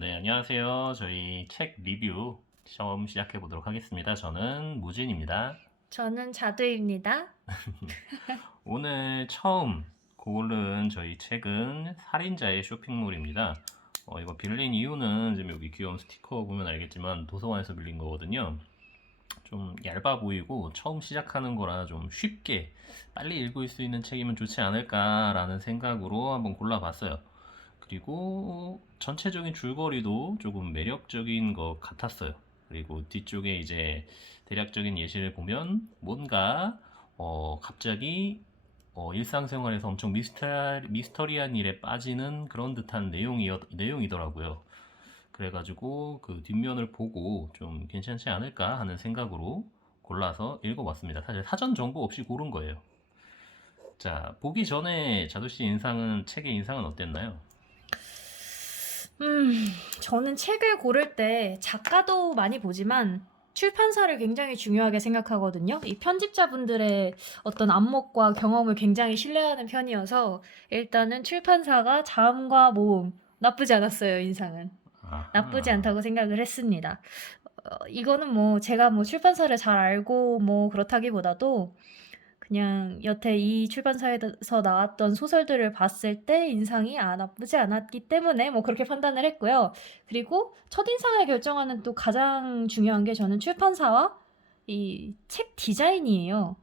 네, 안녕하세요. 저희 책 리뷰 처음 시작해 보도록 하겠습니다. 저는 무진입니다. 저는 자두입니다. 오늘 처음 고른 저희 책은 살인자의 쇼핑몰입니다. 이거 빌린 이유는 지금 여기 귀여운 스티커 보면 알겠지만 도서관에서 빌린 거거든요. 좀 얇아 보이고 처음 시작하는 거라 좀 쉽게 빨리 읽을 수 있는 책이면 좋지 않을까라는 생각으로 한번 골라봤어요. 그리고 전체적인 줄거리도 조금 매력적인 것 같았어요. 그리고 뒤쪽에 이제 대략적인 예시를 보면 뭔가 갑자기 일상생활에서 엄청 미스터리한 일에 빠지는 그런 듯한 내용이더라고요. 그래가지고 그 뒷면을 보고 좀 괜찮지 않을까 하는 생각으로 골라서 읽어봤습니다. 사실 사전 정보 없이 고른 거예요. 자, 보기 전에 자두씨 책의 인상은 어땠나요? 저는 책을 고를 때 작가도 많이 보지만 출판사를 굉장히 중요하게 생각하거든요. 이 편집자분들의 어떤 안목과 경험을 굉장히 신뢰하는 편이어서 일단은 출판사가 자음과 모음 나쁘지 않았어요, 인상은. 나쁘지 아하. 않다고 생각을 했습니다. 이거는 뭐 제가 뭐 출판사를 잘 알고 뭐 그렇다기보다도 그냥 여태 이 출판사에서 나왔던 소설들을 봤을 때 인상이 나쁘지 않았기 때문에 뭐 그렇게 판단을 했고요. 그리고 첫인상을 결정하는 또 가장 중요한 게 저는 출판사와 이 책 디자인이에요.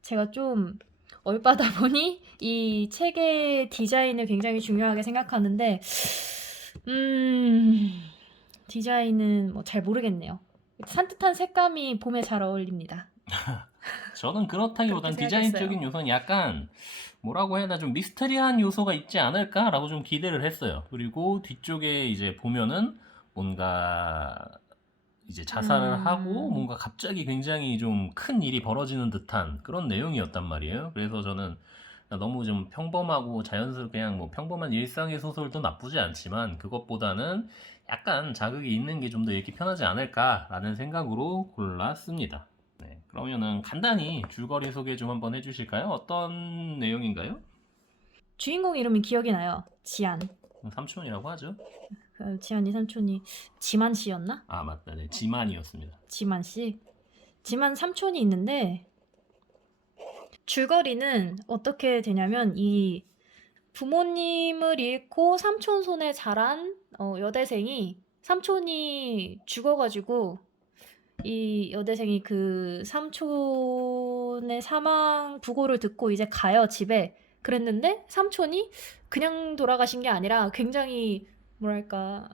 제가 좀 얼빠다 보니 이 책의 디자인을 굉장히 중요하게 생각하는데 디자인은 뭐 잘 모르겠네요. 산뜻한 색감이 봄에 잘 어울립니다. 저는 그렇게 그렇다기보단 생각했어요. 디자인적인 요소는 약간 뭐라고 해야 되나 좀 미스터리한 요소가 있지 않을까라고 좀 기대를 했어요. 그리고 뒤쪽에 이제 보면은 뭔가 이제 자살을 하고 음, 뭔가 갑자기 굉장히 좀 큰 일이 벌어지는 듯한 그런 내용이었단 말이에요. 그래서 저는 너무 좀 평범하고 자연스럽게 그냥 뭐 평범한 일상의 소설도 나쁘지 않지만 그것보다는 약간 자극이 있는 게 좀 더 읽기 편하지 않을까라는 생각으로 골랐습니다. 네, 그러면은 간단히 줄거리 소개 좀 한번 해주실까요? 어떤 내용인가요? 주인공 이름이 기억이 나요. 지안. 삼촌이라고 하죠. 그 지안이 삼촌이 지만 씨였나? 아, 맞다. 네, 지만이었습니다. 지만 씨. 지만 삼촌이 있는데 줄거리는 어떻게 되냐면 이 부모님을 잃고 삼촌 손에 자란 여대생이 삼촌이 죽어가지고 이 여대생이 그 삼촌의 사망 부고를 듣고 이제 가요, 집에. 그랬는데 삼촌이 그냥 돌아가신 게 아니라 굉장히 뭐랄까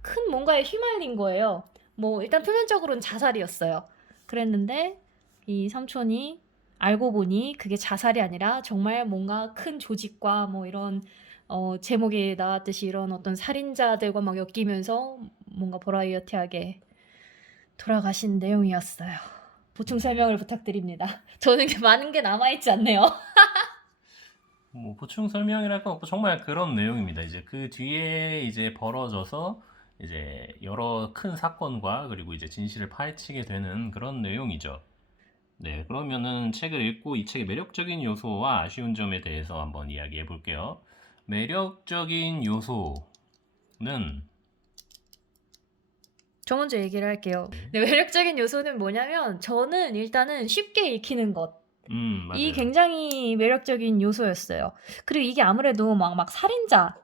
큰 뭔가에 휘말린 거예요. 뭐 일단 표면적으로는 자살이었어요. 그랬는데 이 삼촌이 알고 보니 그게 자살이 아니라 정말 뭔가 큰 조직과 뭐 이런 제목에 나왔듯이 이런 어떤 살인자들과 막 엮이면서 뭔가 버라이어티하게 돌아가신 내용이었어요. 보충 설명을 부탁드립니다. 저는 많은 게 남아있지 않네요. 뭐 보충 설명이랄 건 없고 정말 그런 내용입니다. 이제 그 뒤에 이제 벌어져서 이제 여러 큰 사건과 그리고 이제 진실을 파헤치게 되는 그런 내용이죠. 네, 그러면은 책을 읽고 이 책의 매력적인 요소와 아쉬운 점에 대해서 한번 이야기해 볼게요. 매력적인 요소는 저 먼저 얘기를 할게요. 네. 네, 매력적인 요소는 뭐냐면 저는 일단은 쉽게 읽히는 것. 이 맞아요. 굉장히 매력적인 요소였어요. 그리고 이게 아무래도 막 살인자,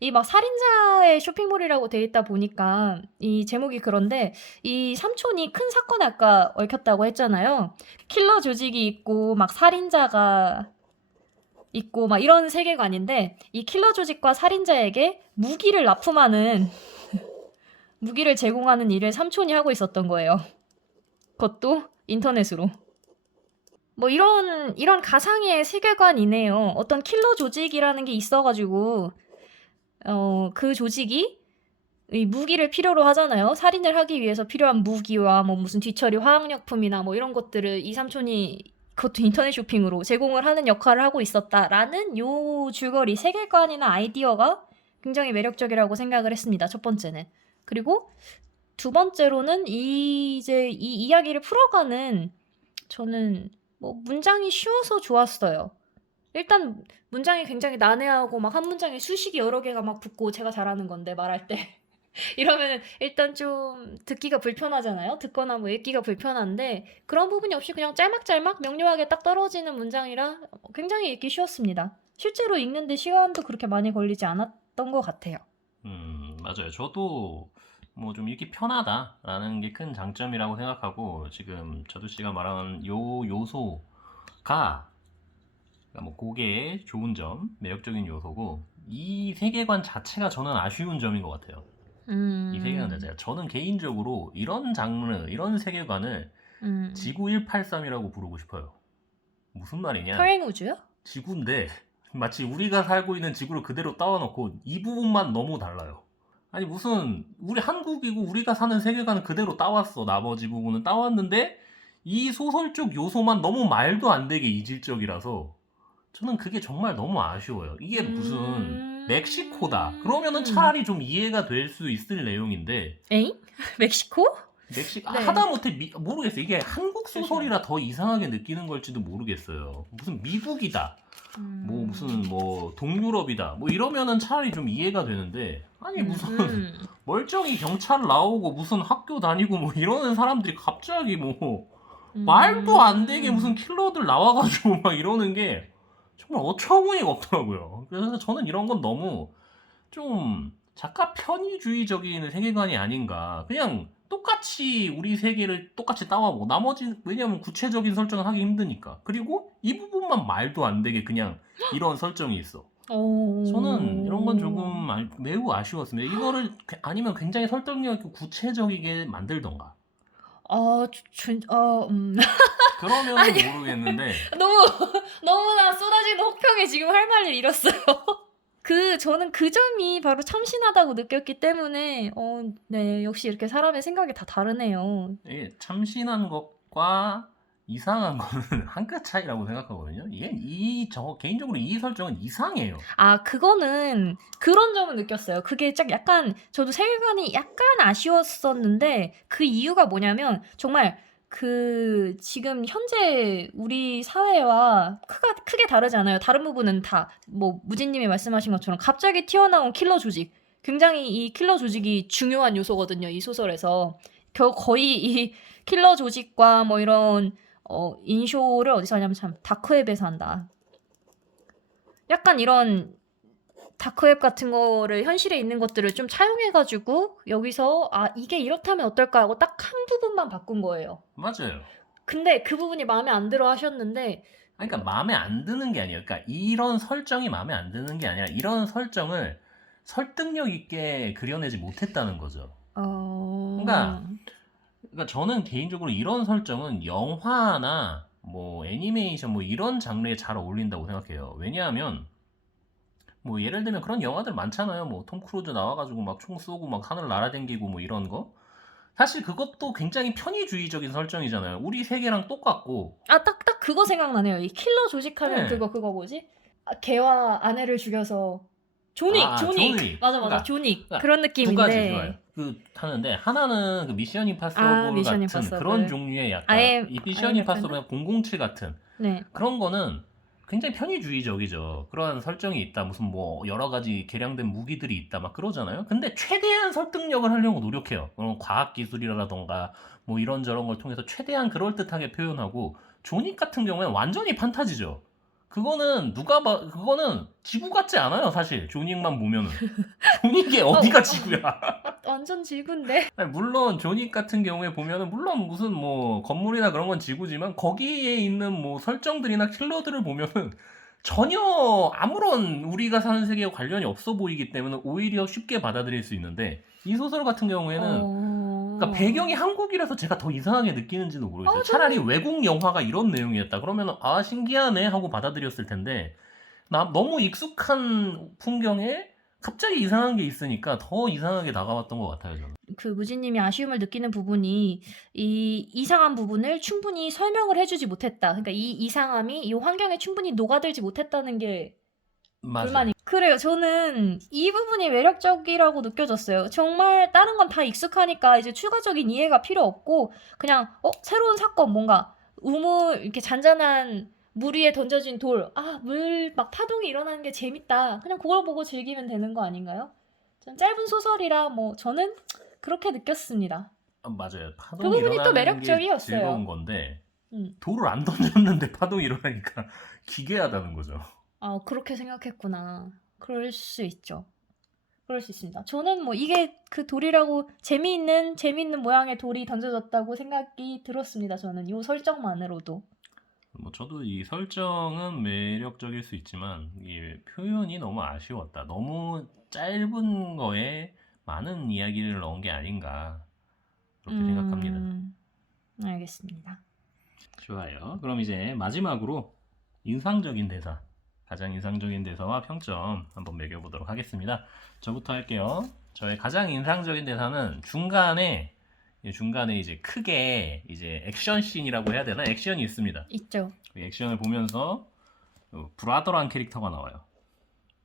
이 막 살인자의 쇼핑몰이라고 돼 있다 보니까 이 제목이 그런데 이 삼촌이 큰 사건에 아까 얽혔다고 했잖아요. 킬러 조직이 있고 막 살인자가 있고 막 이런 세계관인데 이 킬러 조직과 살인자에게 무기를 납품하는 무기를 제공하는 일을 삼촌이 하고 있었던 거예요. 그것도 인터넷으로. 뭐 이런 가상의 세계관이네요. 어떤 킬러 조직이라는 게 있어가지고 그 조직이 이 무기를 필요로 하잖아요. 살인을 하기 위해서 필요한 무기와 뭐 무슨 뒤처리 화학약품이나 뭐 이런 것들을 이 삼촌이 그것도 인터넷 쇼핑으로 제공을 하는 역할을 하고 있었다라는 요 줄거리 세계관이나 아이디어가 굉장히 매력적이라고 생각을 했습니다. 첫 번째는. 그리고 두 번째로는 이제 이 이야기를 풀어가는 저는 뭐 문장이 쉬워서 좋았어요. 일단 문장이 굉장히 난해하고 막 한 문장에 수식이 여러 개가 막 붙고 제가 잘하는 건데 말할 때 이러면은 일단 좀 듣기가 불편하잖아요. 듣거나 뭐 읽기가 불편한데 그런 부분이 없이 그냥 짤막짤막 명료하게 딱 떨어지는 문장이라 굉장히 읽기 쉬웠습니다. 실제로 읽는데 시간도 그렇게 많이 걸리지 않았던 것 같아요. 맞아요. 저도 뭐 좀 읽기 편하다라는 게 큰 장점이라고 생각하고 지금 저두 씨가 말한 요 요소가 그러니까 뭐 그게 좋은 점, 매력적인 요소고 이 세계관 자체가 저는 아쉬운 점인 것 같아요. 이 세계관 자체가 저는 개인적으로 이런 장르, 이런 세계관을 지구 183이라고 부르고 싶어요. 무슨 말이냐? 평행 우주요? 지구인데 마치 우리가 살고 있는 지구를 그대로 따와놓고 이 부분만 너무 달라요. 아니 무슨 우리 한국이고 우리가 사는 세계관은 그대로 따왔어. 나머지 부분은 따왔는데 이 소설적 요소만 너무 말도 안 되게 이질적이라서 저는 그게 정말 너무 아쉬워요. 이게 무슨 멕시코다. 그러면은 차라리 좀 이해가 될 수 있을 내용인데 에잉? 멕시코? 멕시 네. 하다못해 모르겠어요. 이게 한국 소설이라 더 이상하게 느끼는 걸지도 모르겠어요. 무슨 미국이다. 뭐 무슨 뭐 동유럽이다. 뭐 이러면은 차라리 좀 이해가 되는데 아니 무슨 멀쩡히 경찰 나오고 무슨 학교 다니고 뭐 이러는 사람들이 갑자기 뭐 말도 안 되게 무슨 킬러들 나와가지고 막 이러는 게 정말 어처구니가 없더라고요. 그래서 저는 이런 건 너무 좀 작가 편의주의적인 세계관이 아닌가. 그냥 똑같이 우리 세계를 똑같이 따와보고 나머지 왜냐면 구체적인 설정을 하기 힘드니까. 그리고 이 부분만 말도 안 되게 그냥 이런 설정이 있어. 저는 이런 건 조금 매우 아쉬웠습니다. 이거를 아니면 굉장히 설득력 있고 구체적이게 만들던가. 그러면 모르겠는데 너무나 쏟아지는 혹평에 지금 할 말을 잃었어요. 저는 그 점이 바로 참신하다고 느꼈기 때문에 네, 역시 이렇게 사람의 생각이 다 다르네요. 이게 참신한 것과 이상한 거는 한 끗 차이라고 생각하거든요. 저 개인적으로 이 설정은 이상해요. 그거는 그런 점을 느꼈어요. 그게 약간 저도 세계관이 약간 아쉬웠었는데 그 이유가 뭐냐면 정말 지금 현재 우리 사회와 크게 다르잖아요. 다른 부분은 다 뭐 무진님이 말씀하신 것처럼 갑자기 튀어나온 킬러 조직. 굉장히 이 킬러 조직이 중요한 요소거든요. 이 소설에서. 거의 이 킬러 조직과 뭐 이런 인쇼를 어디서 하냐면 참 다크웹에서 한다. 약간 이런 다크웹 같은 거를 현실에 있는 것들을 좀 차용해가지고 여기서 이게 이렇다면 어떨까 하고 딱 한 부분만 바꾼 거예요. 맞아요. 근데 그 부분이 마음에 안 들어 하셨는데 그러니까 마음에 안 드는 게 아니에요. 그러니까 이런 설정이 마음에 안 드는 게 아니라 이런 설정을 설득력 있게 그려내지 못했다는 거죠. 그러니까 저는 개인적으로 이런 설정은 영화나 뭐 애니메이션 뭐 이런 장르에 잘 어울린다고 생각해요. 왜냐하면 뭐 예를 들면 그런 영화들 많잖아요. 뭐 톰 크루즈 나와가지고 막 총 쏘고 막 하늘 날아다니고 뭐 이런 거. 사실 그것도 굉장히 편의주의적인 설정이잖아요. 우리 세계랑 똑같고. 딱 그거 생각나네요. 이 킬러 조직하면 네. 그거 뭐지? 개와 아내를 죽여서 조닉. 맞아 그러니까, 조닉. 그러니까 그런 느낌인데. 두 가지 좋아요. 하는데 하나는 그 미션 임파서블 미션 같은 임파서블. 그런 종류의 약간 이 미션 임파서블 007 같은 네. 그런 거는 굉장히 편의주의적이죠. 그런 설정이 있다. 무슨 뭐 여러 가지 개량된 무기들이 있다. 막 그러잖아요. 근데 최대한 설득력을 하려고 노력해요. 과학 기술이라던가 뭐 이런저런 걸 통해서 최대한 그럴듯하게 표현하고 조닉 같은 경우에는 완전히 판타지죠. 그거는 그거는 지구 같지 않아요, 사실. 조닉만 보면은. 조닉이 어디가 지구야? 완전 지구인데. 아니, 물론 조닉 같은 경우에 보면은 물론 무슨 뭐 건물이나 그런 건 지구지만 거기에 있는 뭐 설정들이나 킬러들을 보면은 전혀 아무런 우리가 사는 세계와 관련이 없어 보이기 때문에 오히려 쉽게 받아들일 수 있는데 이 소설 같은 경우에는 그러니까 배경이 한국이라서 제가 더 이상하게 느끼는지도 모르겠어요. 차라리 외국 영화가 이런 내용이었다 그러면은 신기하네 하고 받아들였을 텐데 너무 익숙한 풍경에 갑자기 이상한 게 있으니까 더 이상하게 다가왔던 것 같아요, 저는. 무진님이 아쉬움을 느끼는 부분이 이 이상한 부분을 충분히 설명을 해주지 못했다. 그러니까 이 이상함이 이 환경에 충분히 녹아들지 못했다는 게 불만이. 그래요. 저는 이 부분이 매력적이라고 느껴졌어요. 정말 다른 건 다 익숙하니까 이제 추가적인 이해가 필요 없고 그냥 새로운 사건 뭔가 이렇게 잔잔한 물 위에 던져진 돌, 물 막 파동이 일어나는 게 재밌다. 그냥 그걸 보고 즐기면 되는 거 아닌가요? 전 짧은 소설이라 뭐 저는 그렇게 느꼈습니다. 맞아요. 그 파동이 부분이 또 일어나는 게 매력적이었어요. 즐거운 건데 음. 돌을 안 던졌는데 파동이 일어나니까 기괴하다는 거죠. 그렇게 생각했구나. 그럴 수 있죠. 그럴 수 있습니다. 저는 뭐 이게 그 돌이라고 재미있는 모양의 돌이 던져졌다고 생각이 들었습니다. 저는 이 설정만으로도. 뭐 저도 이 설정은 매력적일 수 있지만 이 표현이 너무 아쉬웠다. 너무 짧은 거에 많은 이야기를 넣은 게 아닌가 그렇게 생각합니다. 알겠습니다. 좋아요. 그럼 이제 마지막으로 인상적인 대사, 가장 인상적인 대사와 평점 한번 매겨보도록 하겠습니다. 저부터 할게요. 저의 가장 인상적인 대사는 중간에 이제 크게 이제 액션 씬이라고 해야 되나? 액션이 있습니다. 있죠. 그 액션을 보면서 브라더란 캐릭터가 나와요.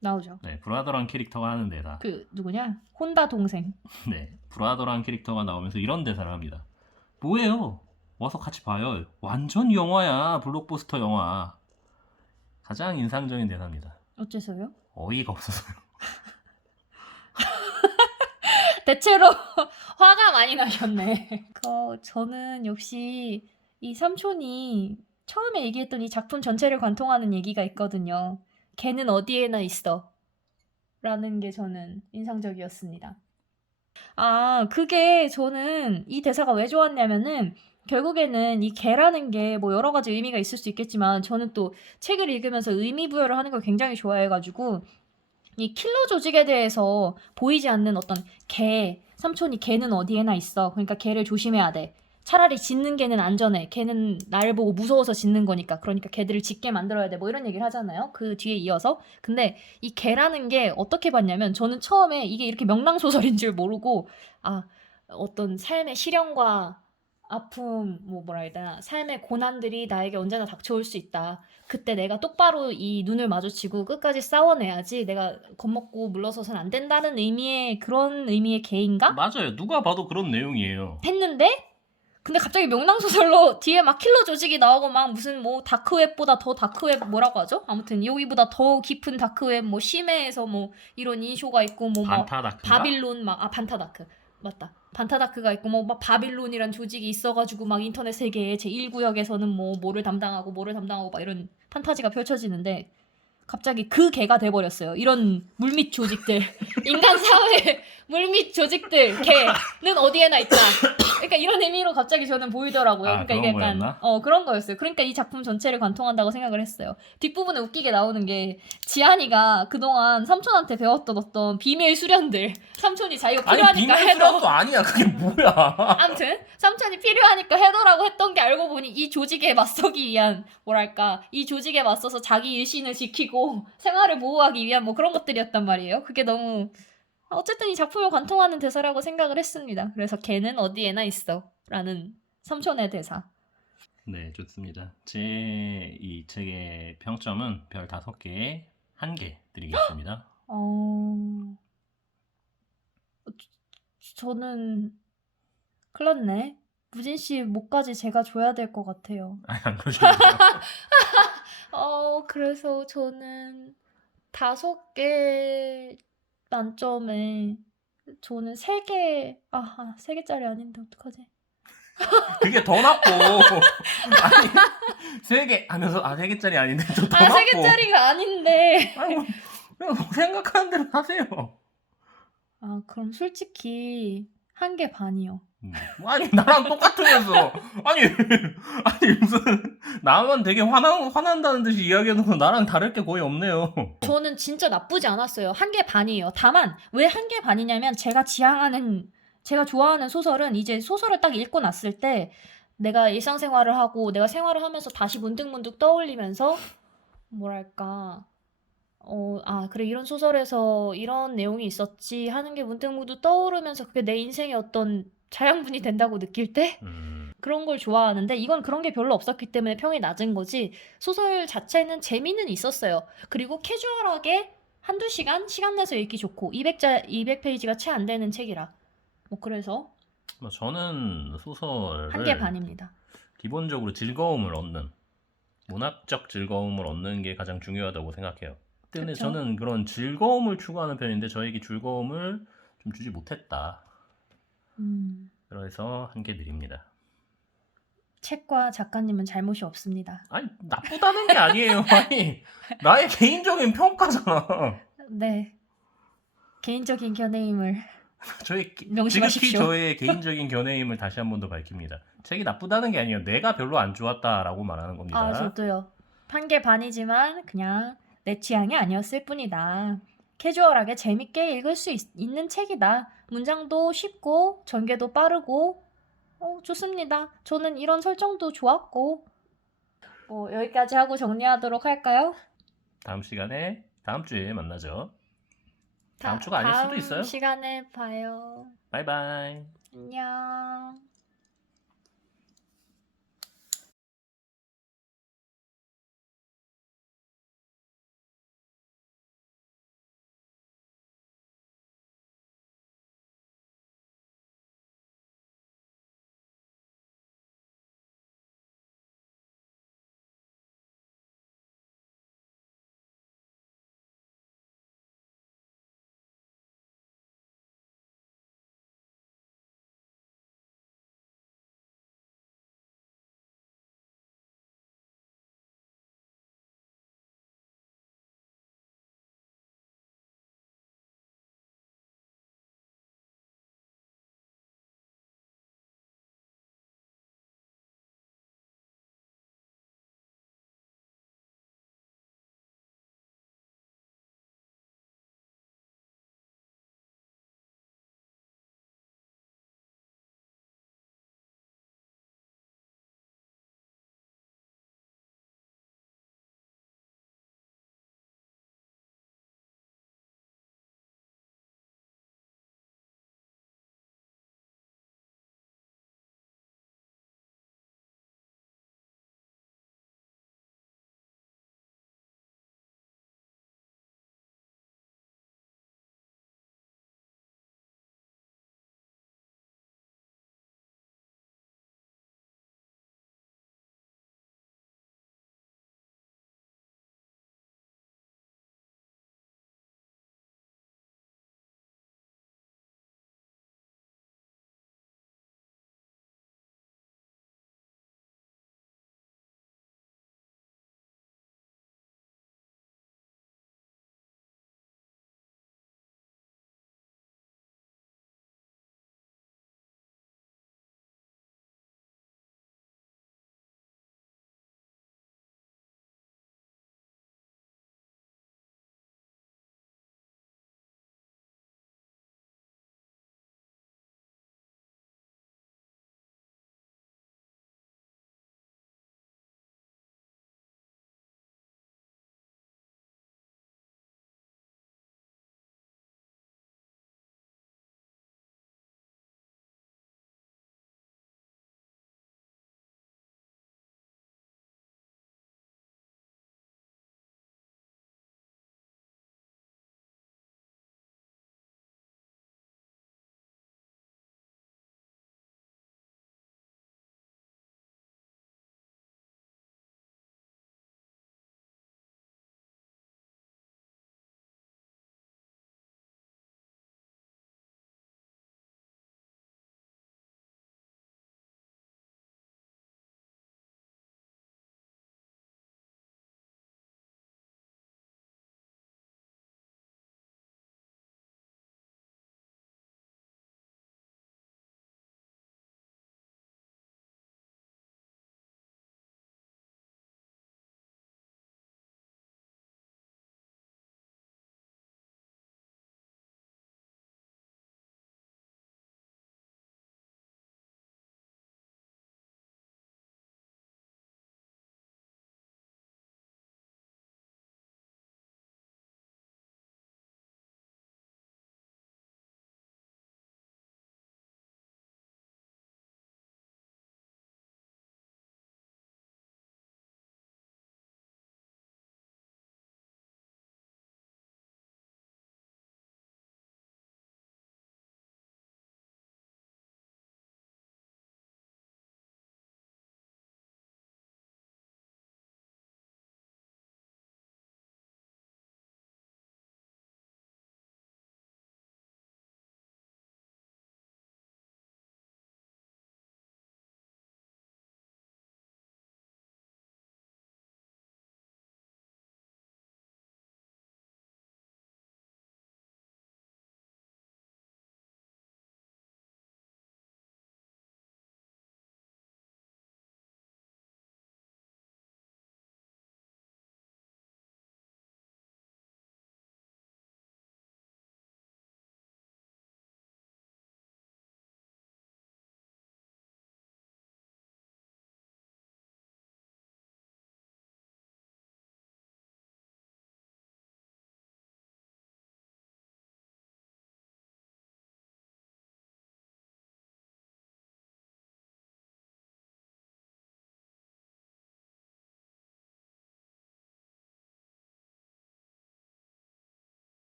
나오죠. 네, 브라더란 캐릭터가 하는 대사. 그 누구냐? 혼다 동생. 네, 브라더란 캐릭터가 나오면서 이런 대사를 합니다. 뭐예요? 와서 같이 봐요. 완전 영화야. 블록버스터 영화. 가장 인상적인 대사입니다. 어째서요? 어이가 없어서요. 대체로 화가 많이 나셨네. 저는 역시 이 삼촌이 처음에 얘기했던 이 작품 전체를 관통하는 얘기가 있거든요. 걔는 어디에나 있어. 라는 게 저는 인상적이었습니다. 그게 저는 이 대사가 왜 좋았냐면은 결국에는 이 개라는 게 뭐 여러 가지 의미가 있을 수 있겠지만 저는 또 책을 읽으면서 의미 부여를 하는 걸 굉장히 좋아해가지고 이 킬러 조직에 대해서 보이지 않는 어떤 삼촌이 개는 어디에나 있어. 그러니까 개를 조심해야 돼. 차라리 짖는 개는 안전해. 걔는 나를 보고 무서워서 짖는 거니까. 그러니까 개들을 짖게 만들어야 돼. 뭐 이런 얘기를 하잖아요. 그 뒤에 이어서. 근데 이 개라는 게 어떻게 봤냐면 저는 처음에 이게 이렇게 명랑소설인 줄 모르고 어떤 삶의 시련과 아픔, 뭐라 해야 되나, 삶의 고난들이 나에게 언제나 닥쳐올 수 있다. 그때 내가 똑바로 이 눈을 마주치고 끝까지 싸워내야지 내가 겁먹고 물러서선 안 된다는 그런 의미의 개인가? 맞아요. 누가 봐도 그런 내용이에요. 했는데 근데 갑자기 명랑소설로 뒤에 막 킬러 조직이 나오고 막 무슨 뭐 다크웹보다 더 다크웹 뭐라고 하죠? 아무튼 여기보다 더 깊은 다크웹 뭐 심해에서 뭐 이런 인쇼가 있고 뭐 반타다크인가? 바빌론 반타다크 맞다. 반타다크가 있고 뭐 막 바빌론이란 조직이 있어가지고 막 인터넷 세계의 제1구역에서는 뭐 뭐를 담당하고 막 이런 판타지가 펼쳐지는데 갑자기 그 개가 돼버렸어요. 이런 물밑 조직들 인간 사회 물밑 조직들 개는 어디에나 있다. 그러니까 이런 의미로 갑자기 저는 보이더라고요. 그러니까 이게 그런 약간 거였나? 그런 거였어요. 그러니까 이 작품 전체를 관통한다고 생각을 했어요. 뒷부분에 웃기게 나오는 게 지한이가 그동안 삼촌한테 배웠던 어떤 비밀 수련들 삼촌이 자기가 아니 필요하니까 비밀 수련도 아니야. 그게 뭐야? 아무튼 삼촌이 필요하니까 해더라고 했던 게 알고 보니 이 조직에 맞서기 위한 뭐랄까 이 조직에 맞서서 자기 일신을 지키고 생활을 보호하기 위한 뭐 그런 것들이었단 말이에요. 그게 너무 어쨌든 이 작품을 관통하는 대사라고 생각을 했습니다. 그래서 걔는 어디에나 있어 라는 삼촌의 대사. 네, 좋습니다. 제 이 책의 평점은 별 5개에 1개 드리겠습니다. 저는 큰일 났네. 무진 씨 목까지 제가 줘야 될 것 같아요. 아니, 안 그러셔도 돼요. 그래서 저는 5개 만점에 저는 3개 3개짜리 아닌데 어떡하지? 그게 더 나빠. 아니 3개 하면서 3개짜리 아닌데 더 나빠. 3개짜리가 아닌데. 아니 뭐 그냥 생각하는 대로 하세요. 그럼 솔직히 1개 반이요. 아니 나랑 똑같으면서 아니 무슨 나만 되게 화난다는 듯이 이야기해놓고 나랑 다를 게 거의 없네요. 저는 진짜 나쁘지 않았어요. 1개 반이에요. 다만 왜 1개 반이냐면 제가 좋아하는 소설은 이제 소설을 딱 읽고 났을 때 내가 일상생활을 하고 내가 생활을 하면서 다시 문득문득 떠올리면서 뭐랄까 그래 이런 소설에서 이런 내용이 있었지 하는 게 문득문득 떠오르면서 그게 내 인생의 어떤 자양분이 된다고 느낄 때 그런 걸 좋아하는데 이건 그런 게 별로 없었기 때문에 평이 낮은 거지. 소설 자체는 재미는 있었어요. 그리고 캐주얼하게 한두 시간 내서 읽기 좋고 200페이지가 채 안 되는 책이라 뭐 그래서 저는 소설을 1개 반입니다. 기본적으로 즐거움을 얻는 문학적 즐거움을 얻는 게 가장 중요하다고 생각해요. 근데 그쵸. 저는 그런 즐거움을 추구하는 편인데 저에게 즐거움을 좀 주지 못했다. 그래서 한 개 드립니다. 책과 작가님은 잘못이 없습니다. 아니 나쁘다는 게 아니에요. 아니 나의 개인적인 평가잖아. 네. 개인적인 견해임을 지극히 명심하십시오. 저의 개인적인 견해임을 다시 한 번 더 밝힙니다. 책이 나쁘다는 게 아니에요. 내가 별로 안 좋았다라고 말하는 겁니다. 아, 저도요. 한 개 반이지만 그냥 내 취향이 아니었을 뿐이다. 캐주얼하게 재밌게 읽을 수 있는 책이다. 문장도 쉽고 전개도 빠르고 좋습니다. 저는 이런 설정도 좋았고 여기까지 하고 정리하도록 할까요? 다음 주에 만나죠. 다음 주가 아닐 수도 있어요. 다음 시간에 봐요. 바이바이. 안녕.